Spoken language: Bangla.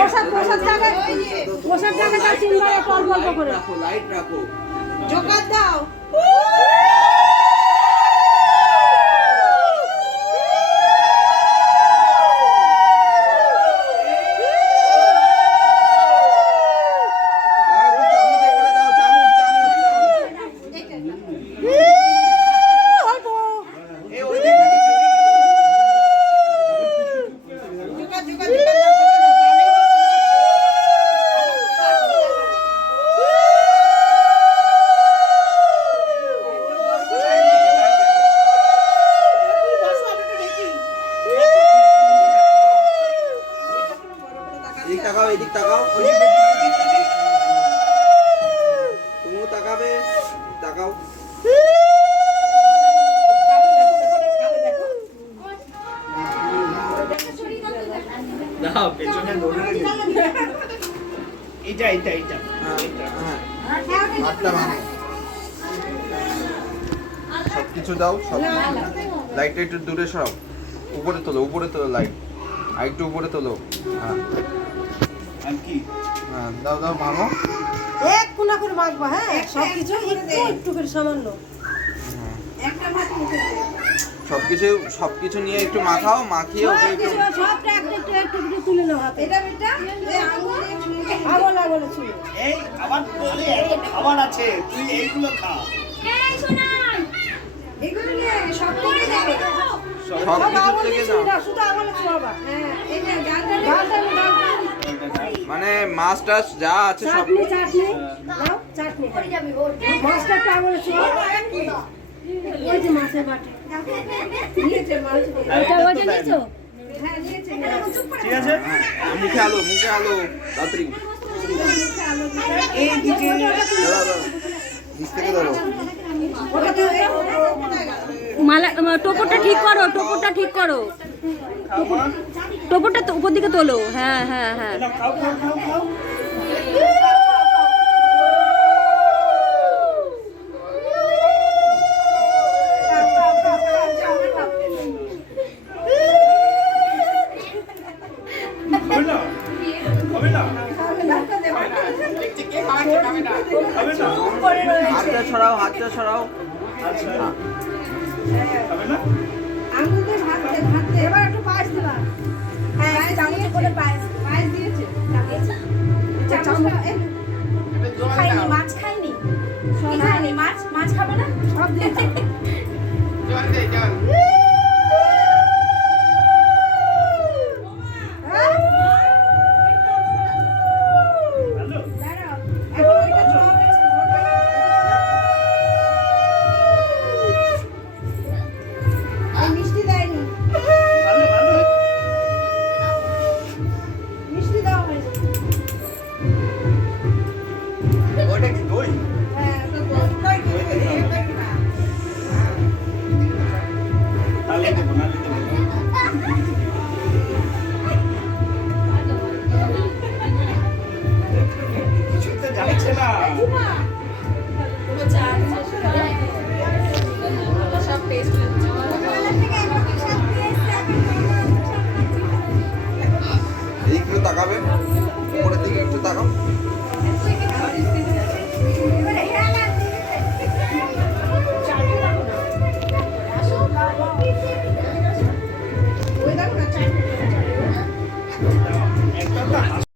প্রসাদ প্রসাদ জায়গায় প্রসাদ তার তিনবার অল্প অল্প করে রাখো। লাইট রাখো। দাও। দাও, একটু চামচ এ করে দাও, চামচ, চামচ, চামচ। অল্প এ, ওই দিকে। জোকার জোকার জোকার দাও জোকার দাও এদিক তাকাও এদিক তাকাও তুমিও তাকাবে তাকাও। এটা এটা এটা হ্যাঁ হ্যাঁ। হাতটা সব কিছু দাও সব। লাইটটা একটু দূরে সরাও। উপরে তোলো উপরে তোলো লাইট আর একটু উপরে তোলো। হ্যাঁ। আর কি? হ্যাঁ দাও দাও ভাঙো এক কোনা করে মাখবা হ্যাঁ? সব কিছু একটু একটু করে সামান্য। একটা ভাত মুখে সব কিছু সব কিছু নিয়ে একটু মাখাও মাখিয়ে সব ওকে একটু সবটা একটু একটু একটু একটু তুলে নাও হাতে। এটা বেটা? এই আঙুল দিয়ে আঙুল ছুঁয়ে। এই আমার বলে এত খাবার আছে তুই এইগুলো খা। এগুলো নিয়ে সব থেকে যাবে। সব সব কিছু থেকে দাও শুধু আঙুলে ছোঁয়াবা হ্যাঁ এই যে গালটা নে। ডালটা নে, ডালটা নে। মানে মাছ টাছ যা আছে সব চাটনি চাটনি। দাও চাটনি। মাছটা একটু আঙুলে ছোঁয়াবা ওই যে মাছের বাটি। নিয়েছে মাছ। ওটা ওটা হ্যাঁ ঠিক আছে? মুখে আলো মুখে আলো তাড়াতাড়ি। এই দিকে দাঁড়াও দাঁড়াও। নিচ থেকে ধরো। ওটা তো মালা টোপরটা ঠিক করো টোপরটা ঠিক করো। টোপরটা তো উপর দিকে তোলো। হ্যাঁ হ্যাঁ হ্যাঁ। নাও, খাও খাও খাও খাও। হবে না? হবে না? হবে না হাতটা ছড়াও হাতটা ছড়াও আচ্ছা ভাত দে এবার একটু পায়েস দিবা। হ্যাঁ চামচ করে পায়েস পায়েস দিয়েছে। খাইনি মাছ খাইনি? কি খাইনি? মাছ মাছ খাবে না? সব দিয়েছে। নালে দেবো তো যাচ্ছে না।